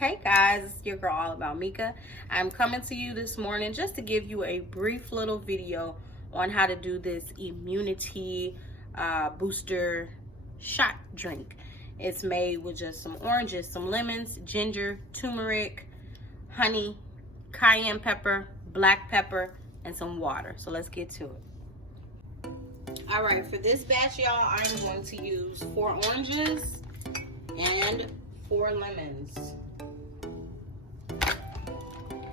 Hey guys, it's your girl All About Mika. I'm coming to you this morning just to give you a brief little video on how to do this immunity booster shot drink. It's made with just some oranges, some lemons, ginger, turmeric, honey, cayenne pepper, black pepper, and some water. So let's get to it. All right, for this batch, y'all, I'm going to use 4 oranges and 4 lemons.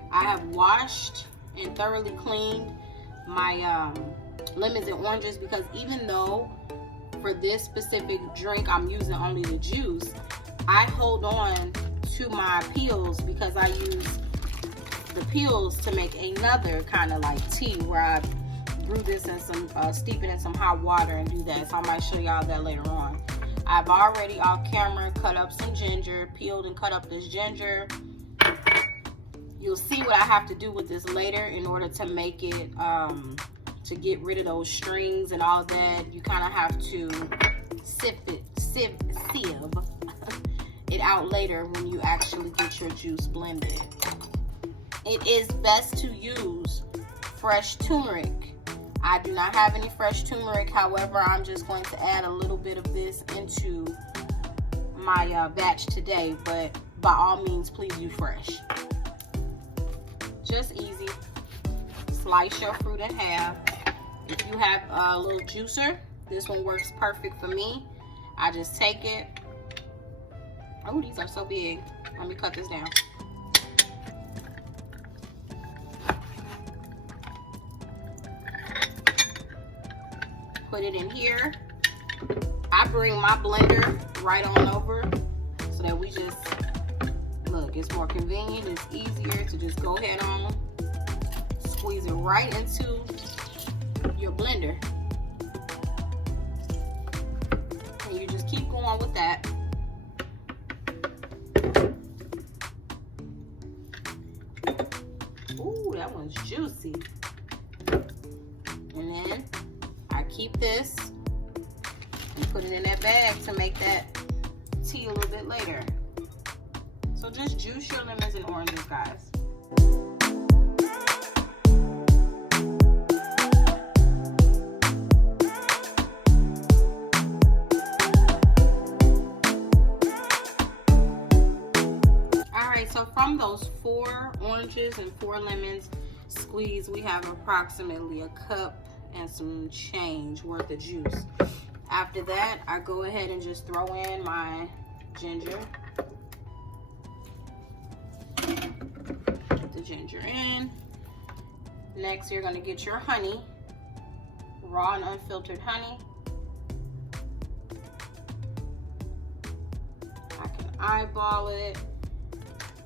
I have washed and thoroughly cleaned my lemons and oranges because even though for this specific drink I'm using only the juice, I hold on to my peels because I use the peels to make another kind of like tea where I brew this in some, steep it in some hot water and do that. So I might show y'all that later on. I've already off camera cut up some ginger, peeled and cut up this ginger. You'll see what I have to do with this later in order to make it, to get rid of those strings and all that. You kind of have to sieve it out later when you actually get your juice blended. It is best to use fresh turmeric. I do not have any fresh turmeric. However, I'm just going to add a little bit of this into my batch today, but by all means, please use fresh. Just easy. Slice your fruit in half. If you have a little juicer, this one works perfect for me. I just take it. Oh, these are so big. Let me cut this down. Put it in here. I bring my blender right on over so that we just, look, it's more convenient, it's easier to just go ahead on, squeeze it right into your blender. And you just keep going with that. Ooh, that one's juicy. And then I keep this and put it in that bag to make that tea a little bit later. So just juice your lemons and oranges, guys. Alright, so from those 4 oranges and 4 lemons squeezed, we have approximately a cup and some change worth of juice. After that, I go ahead and just throw in my ginger. Put the ginger in. Next, you're going to get your honey, raw and unfiltered honey. I can eyeball it.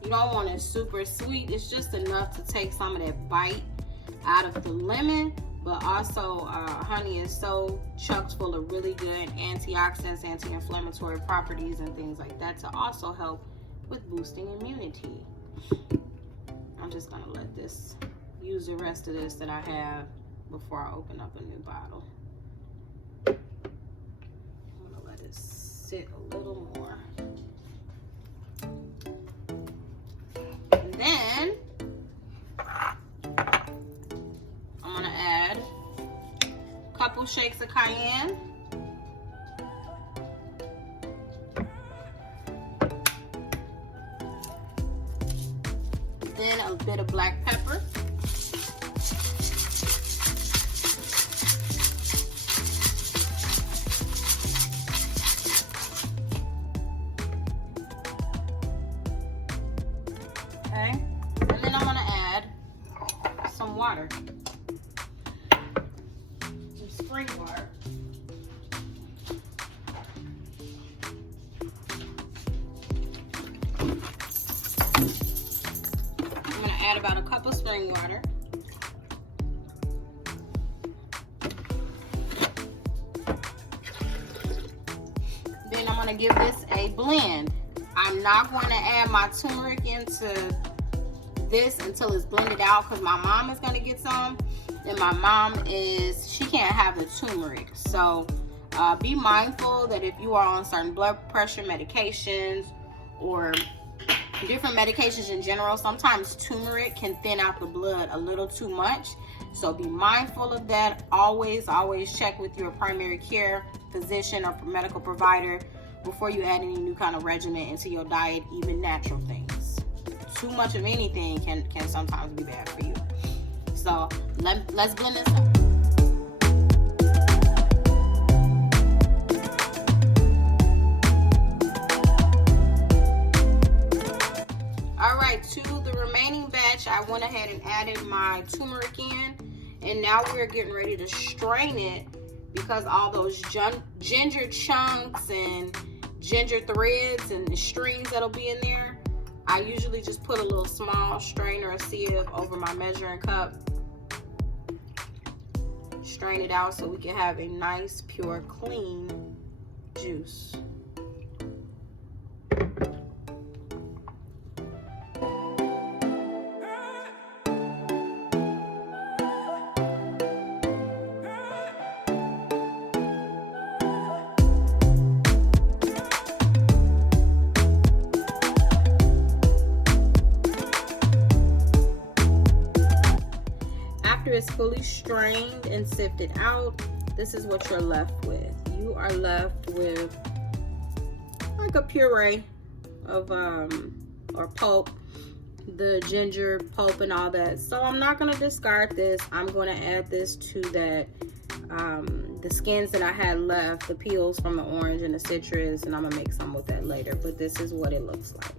You don't want it super sweet. It's just enough to take some of that bite out of the lemon, but also honey is so chock full of really good antioxidants, anti-inflammatory properties and things like that to also help with boosting immunity. I'm just gonna let this use the rest of this that I have before I open up a new bottle. I'm gonna let it sit a little more. And then I'm gonna add a couple shakes of cayenne. Then a bit of black pepper. Okay, and then I'm gonna add some water, some spring water. Add about a cup of spring water. Then I'm going to give this a blend. I'm not going to add my turmeric into this until it's blended out because my mom is going to get some. And my mom she can't have the turmeric. So be mindful that if you are on certain blood pressure medications or different medications in general, sometimes turmeric can thin out the blood a little too much. So be mindful of that. Always check with your primary care physician or medical provider before you add any new kind of regimen into your diet, even natural things. Too much of anything can sometimes be bad for you. So let's blend this up. Alright, to the remaining batch, I went ahead and added my turmeric in, and now we're getting ready to strain it, because all those ginger chunks and ginger threads and the strings that'll be in there, I usually just put a little small strainer or sieve over my measuring cup, strain it out so we can have a nice, pure, clean juice. After it's fully strained and sifted out, this is what you're left with. You are left with like a puree of or pulp, the ginger pulp and all that. So I'm not going to discard this. I'm going to add this to that the skins that I had left, the peels from the orange and the citrus, and I'm gonna make some with that later, but this is what it looks like.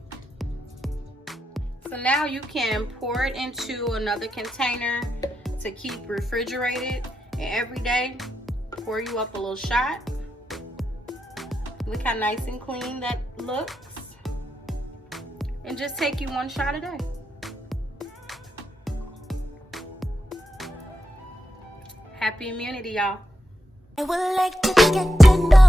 So now you can pour it into another container to keep refrigerated, and every day pour you up a little shot. Look how nice and clean that looks, and just take you one shot a day. Happy immunity, y'all. I would like to get to know